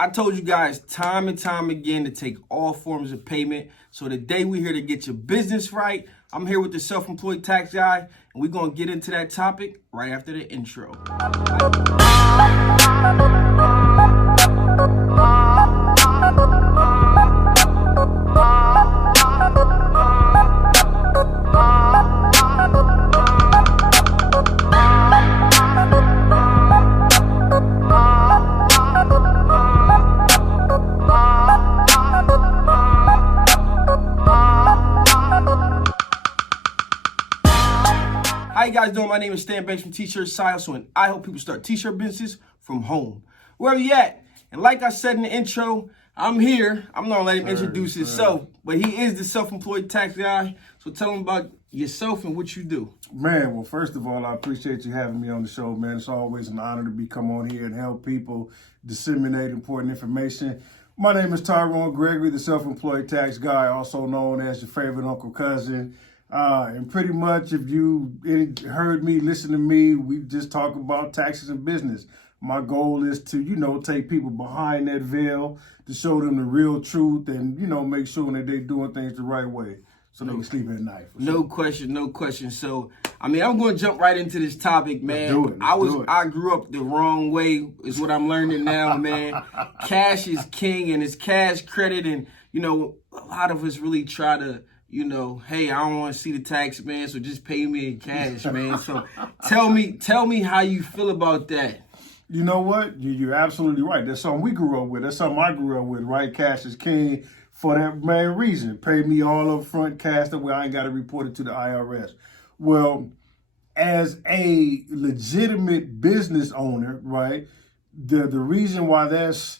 I told you guys time and time again to take all forms of payment. So today we're here to get your business right. I'm here with the self-employed tax guy, and we're going to get into that topic right after the intro. How you guys doing? My name is Stan Banks from tshirtsidehustle, and I help people start t-shirt businesses from home. Where are you at? And like I said in the intro, I'm here. I'm not gonna let him introduce himself, but he is the self-employed tax guy. So tell him about yourself and what you do. Man, well, first of all, I appreciate you having me on the show, man. It's always an honor to come on here and help people disseminate important information. My name is Tyrone Gregory, the self-employed tax guy, also known as your favorite uncle cousin. And pretty much if you heard me, listen to me, we just talk about taxes and business. My goal is to, take people behind that veil to show them the real truth and, make sure that they're doing things the right way so they can sleep at night. No question. So, I'm going to jump right into this topic, man. I grew up the wrong way is what I'm learning now, man. Cash is king and it's cash credit. And, a lot of us really try to, hey, I don't want to see the tax, man, so just pay me in cash, man. So tell me how you feel about that. You know what? You're absolutely right. That's something we grew up with. That's something I grew up with, right? Cash is king for that main reason. Pay me all up front cash that way I ain't got to report it to the IRS. Well, as a legitimate business owner, right, the reason why that's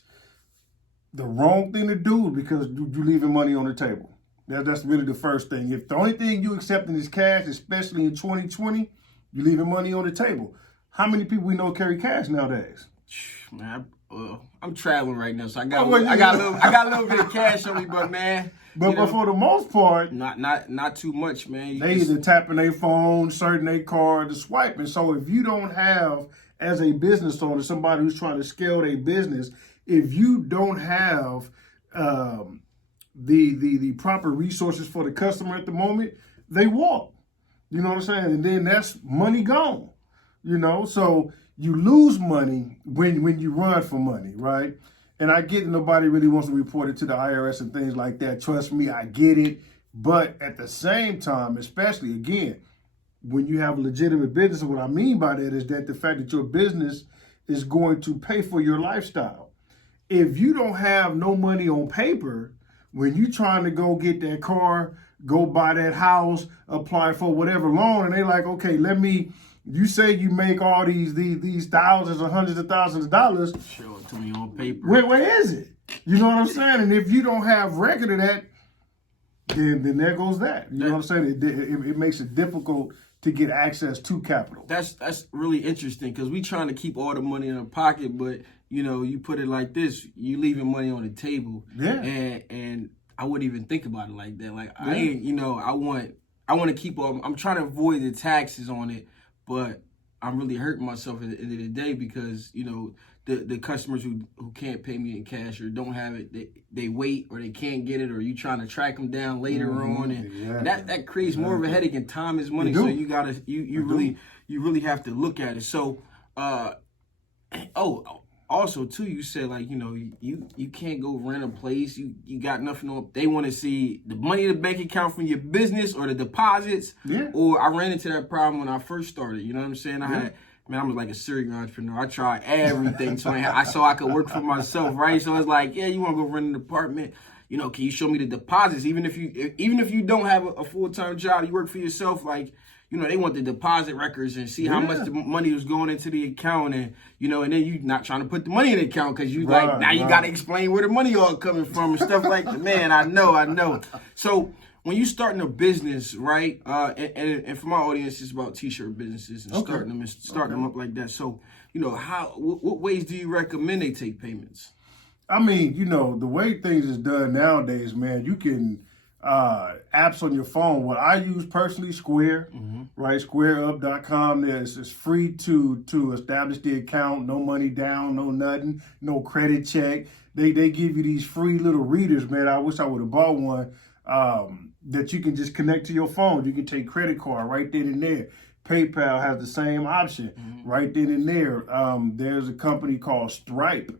the wrong thing to do is because you're leaving money on the table. That's really the first thing. If the only thing you accepting is cash, especially in 2020, you're leaving money on the table. How many people we know carry cash nowadays? Man, I'm traveling right now, so I got a little bit of cash on me, but man. But for the most part, not too much, man. They either tapping their phone, certain their card, or swiping. So if you don't have, as a business owner, somebody who's trying to scale their business, if you don't have the proper resources for the customer at the moment, they walk. You know what I'm saying? And then that's money gone. So you lose money when you run for money, right? And I get that nobody really wants to report it to the IRS and things like that. Trust me, I get it. But at the same time, especially again, when you have a legitimate business, what I mean by that is that the fact that your business is going to pay for your lifestyle. If you don't have no money on paper, when you trying to go get that car, go buy that house, apply for whatever loan, and they like, okay, you say you make all these thousands or hundreds of thousands of dollars. Show it to me on paper. Where is it? You know what I'm saying? And if you don't have record of that, then there goes that. You know what I'm saying? It makes it difficult to get access to capital. That's really interesting because we trying to keep all the money in our pocket, but you put it like this, you leaving money on the table. Yeah. And I wouldn't even think about it like that. Like I want to keep all, I'm trying to avoid the taxes on it, but I'm really hurting myself at the end of the day because, the customers who can't pay me in cash or don't have it, they wait or they can't get it or you trying to track them down later on. And that creates more of a headache, and time is money. So you gotta, you really have to look at it. So, also too, you said you can't go rent a place. You got nothing on. They want to see the money in the bank account from your business or the deposits. Yeah. Or I ran into that problem when I first started. You know what I'm saying? I was like a serial entrepreneur. I tried everything so I could work for myself, right? So it's like, yeah, you want to go rent an apartment? Can you show me the deposits? Even if you don't have a full-time job, you work for yourself, they want the deposit records and see how much the money was going into the account, and and then you not trying to put the money in the account because you you got to explain where the money all coming from and stuff like that. Man, I know. So when you starting a business, right? And for my audience, it's about t-shirt businesses and starting them up like that. So what ways do you recommend they take payments? I mean, the way things is done nowadays, man, you can apps on your phone. What I use personally, Square, right? SquareUp.com. It's free to establish the account. No money down, no nothing, no credit check. They give you these free little readers, man. I wish I would have bought one that you can just connect to your phone. You can take credit card right then and there. PayPal has the same option right then and there. There's a company called Stripe.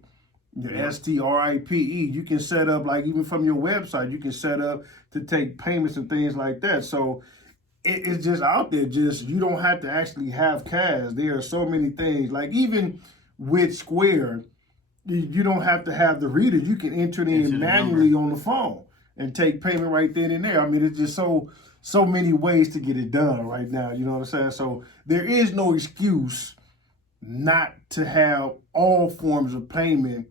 Stripe. You can set up, like, even from your website, you can set up to take payments and things like that. So it's just out there. Just, you don't have to actually have cash. There are so many things. Like, even with Square, you don't have to have the reader. You can enter it in manually on the phone and take payment right then and there. I mean, it's just so many ways to get it done right now. You know what I'm saying? So there is no excuse not to have all forms of payment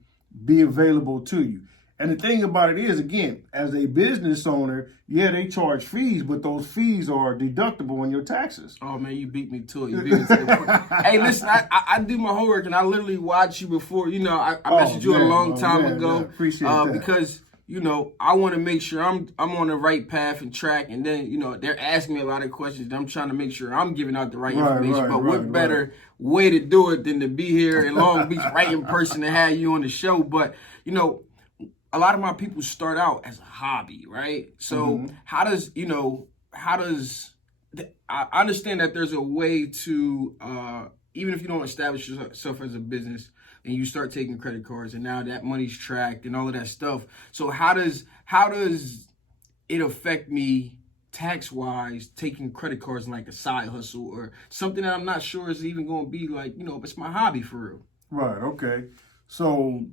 be available to you. And the thing about it is, again, as a business owner, yeah, they charge fees, but those fees are deductible on your taxes. Oh, man, you beat me to it. You beat me to the point. Hey, listen, I do my homework, and I literally watch you before. You know, I messaged you a long time ago. Appreciate that. Because, you know, I want to make sure I'm on the right path and track. And then, you know, they're asking me a lot of questions. And I'm trying to make sure I'm giving out the right information. But what better way to do it than to be here in Long Beach right in person and have you on the show? But, you know, a lot of my people start out as a hobby, right? So I understand that there's a way to, even if you don't establish yourself as a business and you start taking credit cards and now that money's tracked and all of that stuff. So how does it affect me tax-wise, taking credit cards in like a side hustle or something that I'm not sure is even going to be like, you know, it's my hobby for real. Right, okay. So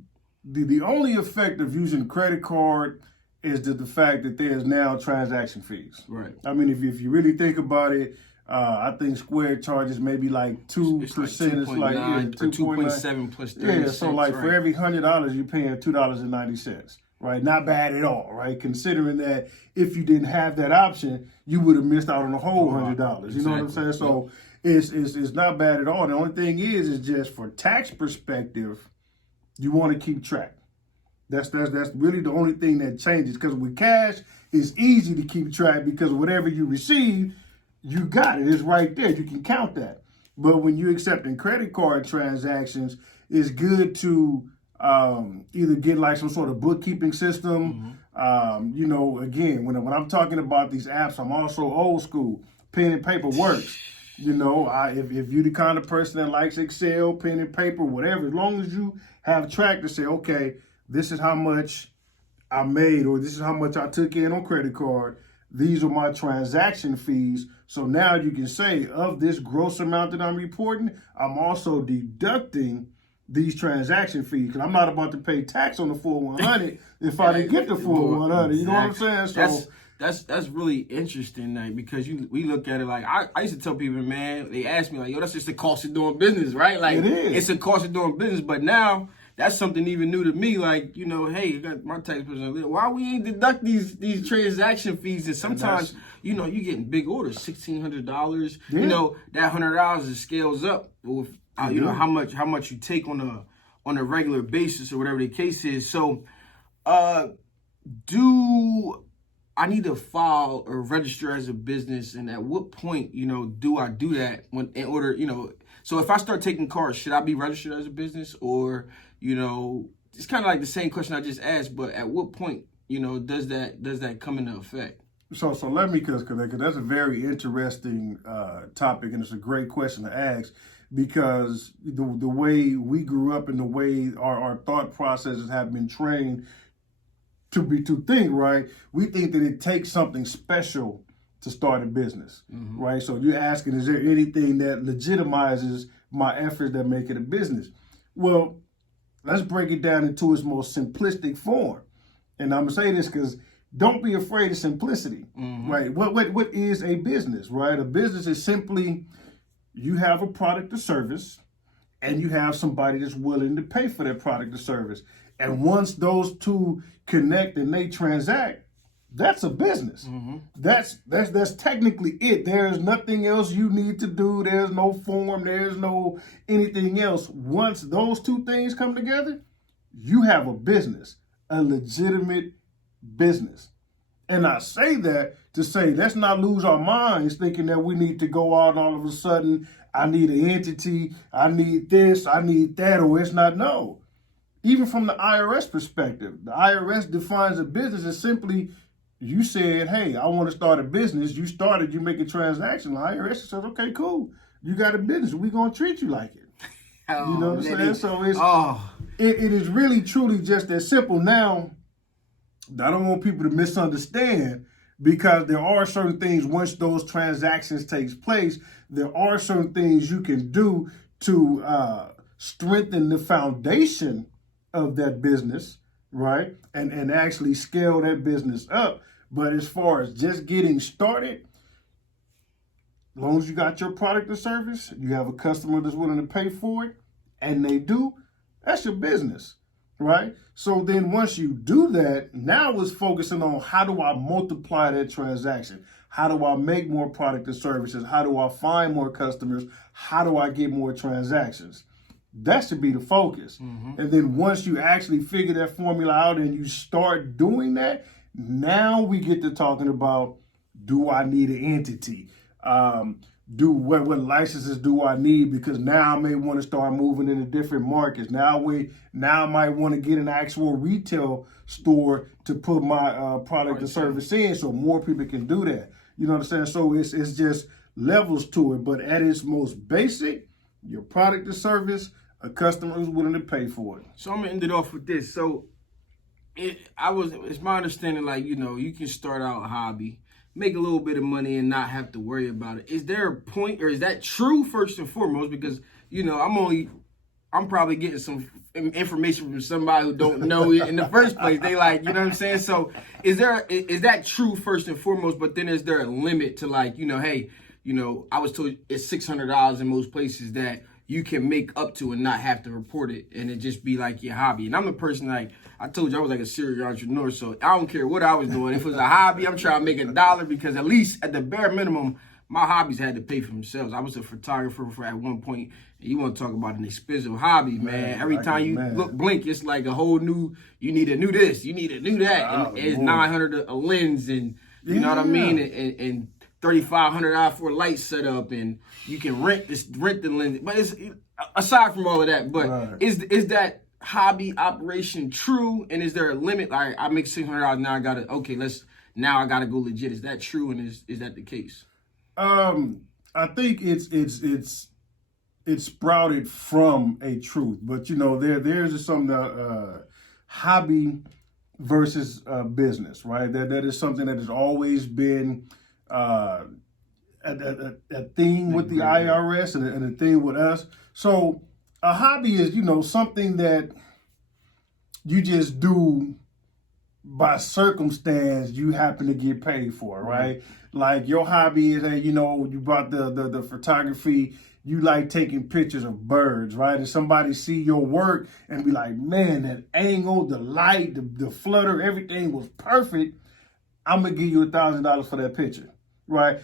the only effect of using credit card is the fact that there's now transaction fees. Right. I mean, if you really think about it, I think Square charges maybe like 2%. It's like 2.9 or 2.7 plus 30 Yeah, so like for every $100, you're paying $2.90. Right, not bad at all, right? Considering that if you didn't have that option, you would have missed out on the whole $100. You know what I'm saying? So it's not bad at all. The only thing is just for tax perspective, you want to keep track. That's really the only thing that changes. Because with cash, it's easy to keep track because whatever you receive, you got it. It's right there. You can count that. But when you're accepting credit card transactions, it's good to either get like some sort of bookkeeping system. You know, again, when I'm talking about these apps, I'm also old school. Pen and paper works. You know, if you're the kind of person that likes Excel, pen and paper, whatever, as long as you have track to say, okay, this is how much I made or this is how much I took in on credit card. These are my transaction fees. So now you can say of this gross amount that I'm reporting, I'm also deducting these transaction fees because I'm not about to pay tax on the full 100 if I didn't get the full 100. You know what I'm saying? So that's really interesting, like, because we look at it like I used to tell people, man, they ask me like, yo, that's just the cost of doing business, right? Like, it is. It's a cost of doing business, but now that's something even new to me. Like, you know, hey, I got my tax person. Why we ain't deduct these transaction fees? And sometimes, you know, you getting big orders, $1,600. Yeah. You know, that $100 scales up with you know how much you take on a regular basis or whatever the case is. So, do I need to file or register as a business, and at what point, you know, do I do that in order, you know? So if I start taking cards, should I be registered as a business, or, you know, it's kind of like the same question I just asked, but at what point, you know, does that come into effect? So let me, because that's a very interesting topic, and it's a great question to ask, because the way we grew up and the way our thought processes have been trained to think, right? We think that it takes something special to start a business, right? So you're asking, is there anything that legitimizes my efforts that make it a business? Well, let's break it down into its most simplistic form. And I'm gonna say this because don't be afraid of simplicity, right? What is a business, right? A business is simply you have a product or service and you have somebody that's willing to pay for that product or service. And once those two connect and they transact, that's a business. That's technically it. There's nothing else you need to do. There's no form. There's no anything else. Once those two things come together, you have a business, a legitimate business. And I say that to say, let's not lose our minds thinking that we need to go out and all of a sudden, I need an entity, I need this, I need that, or it's not. No. Even from the IRS perspective, the IRS defines a business as simply, you said, hey, I want to start a business. You started, you make a transaction. The IRS says, okay, cool. You got a business. We're going to treat you like it. Oh, you know what I'm saying? So it is really, truly just that simple. Now, I don't want people to misunderstand, because there are certain things, once those transactions takes place, there are certain things you can do to strengthen the foundation of that business, right? And actually scale that business up. But as far as just getting started, as long as you got your product or service, you have a customer that's willing to pay for it, and they do, that's your business, right? So then once you do that, now it's focusing on, how do I multiply that transaction? How do I make more product and services? How do I find more customers? How do I get more transactions? That should be the focus. And then once you actually figure that formula out and you start doing that, now we get to talking about, do I need an entity? What licenses do I need? Because now I may want to start moving into different markets. Now I might want to get an actual retail store to put my product or service in, so more people can do that. You know what I'm saying? So it's just levels to it. But at its most basic, your product or service, a customer who's willing to pay for it. So I'm gonna end it off with this. So it's my understanding, like, you can start out a hobby, make a little bit of money, and not have to worry about it. Is there a point, or is that true first and foremost? Because I'm probably getting some information from somebody who don't know it in the first place. They like, you know what I'm saying? So is that true first and foremost? But then is there a limit to, like, hey, I was told it's $600 in most places that you can make up to and not have to report it, and it just be like your hobby. And I'm a person, like I told you, I was like a serial entrepreneur, so I don't care what I was doing. If it was a hobby, I'm trying to make $1, because at least at the bare minimum, my hobbies had to pay for themselves. I was a photographer at one point. And you want to talk about an expensive hobby, man. Every time you blink, it's like a whole new, you need a new this, you need a new that. And it's $900 a lens, and you know what I mean? And $3,500 for a light setup, and you can rent the lens. But it's, aside from all of that, but is that hobby operation true? And is there a limit? Like, I make $600 now, I gotta go legit. Is that true? And is that the case? I think it's sprouted from a truth, but there's something hobby versus business, right? That is something that has always been a thing with the IRS and a thing with us. So a hobby is, something that you just do by circumstance, you happen to get paid for, right? Like your hobby is, you brought the photography, you like taking pictures of birds, right? And somebody see your work and be like, man, that angle, the light, the flutter, everything was perfect. I'm gonna give you $1,000 for that picture, right?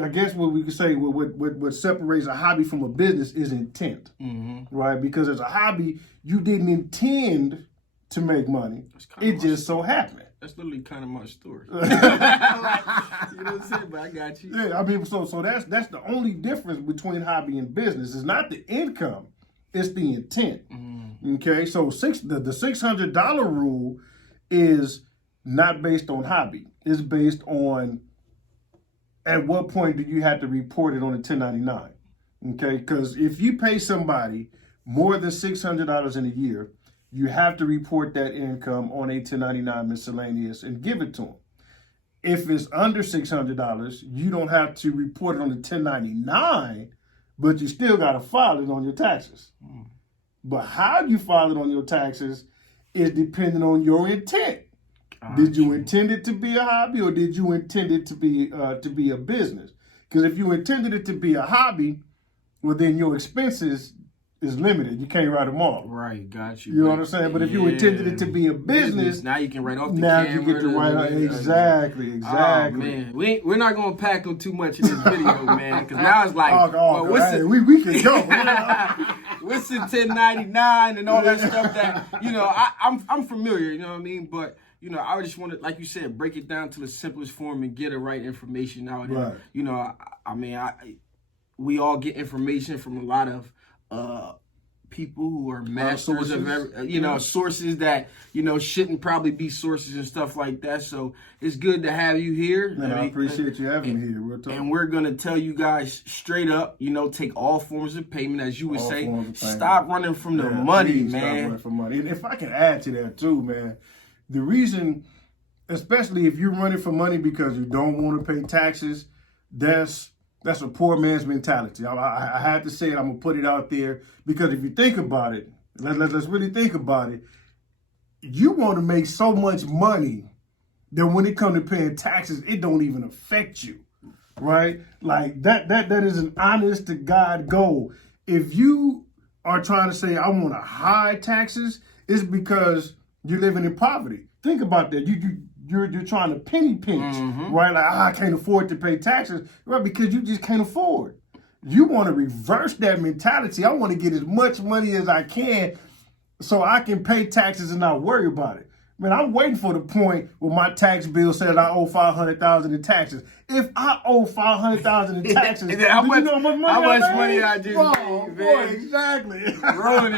I guess what we could say, what separates a hobby from a business is intent, right? Because as a hobby, you didn't intend to make money. It just so happened. That's literally kind of my story. You know what I'm saying? But I got you. Yeah, I mean, so that's the only difference between hobby and business. It's not the income, it's the intent. Okay, so the $600 rule is not based on hobby. It's based on at what point do you have to report it on a 1099. Okay, because if you pay somebody more than $600 in a year, you have to report that income on a 1099 miscellaneous and give it to them. If it's under $600, you don't have to report it on the 1099, but you still got to file it on your taxes. But how you file it on your taxes is depending on your intent. Did you intend it to be a hobby, or did you intend it to be a business? Because if you intended it to be a hobby, well, then your expenses is limited. You can't write them off. Right, got you. You know what I'm saying? But if you intended it to be a business, now you can write off the now camera. You get to write off. Exactly. Oh, man. We're not going to pack them too much in this video, man, because now it's like, we can go. What's the 1099 and all that stuff that, I'm familiar, you know what I mean? But you know, I just want to, like you said, break it down to the simplest form and get the right information out there. Right. You know, we all get information from a lot of people who are masters of sources that, you know, shouldn't probably be sources and stuff like that. So it's good to have you here. Man, I appreciate you having me here. Real talk. And we're going to tell you guys straight up, you know, take all forms of payment, as you would All say. forms of payment. Stop running from the money, man. Stop running from money. And if I can add to that too, man, the reason, especially if you're running for money because you don't want to pay taxes, that's a poor man's mentality. I had to say it. I'm gonna put it out there because if you think about it, let's really think about it. You want to make so much money that when it comes to paying taxes, it don't even affect you, right? Like that is an honest to God goal. If you are trying to say I want to hide taxes, it's because you're living in poverty. Think about that. You're trying to penny pinch, right? Like, I can't afford to pay taxes, right? Because you just can't afford. You want to reverse that mentality. I want to get as much money as I can so I can pay taxes and not worry about it. Man, I'm waiting for the point where my tax bill says I owe $500,000 in taxes. If I owe $500,000 in taxes, how much money I just made, man? Exactly. rolling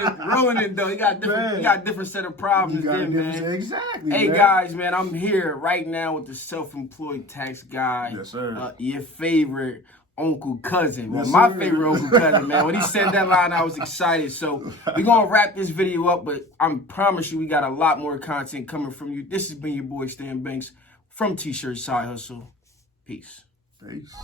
it though. You got different set of problems there, man. Exactly. Hey man. guys, man, I'm here right now with the self-employed tax guy. Yes, sir. Your favorite uncle cousin. Well, Yes, my sir. favorite uncle cousin, man. When he said that line, I was excited. So we're gonna wrap this video up, but I promise you we got a lot more content coming from you. This has been your boy Stan Banks from T-Shirt Side Hustle. Peace. Peace.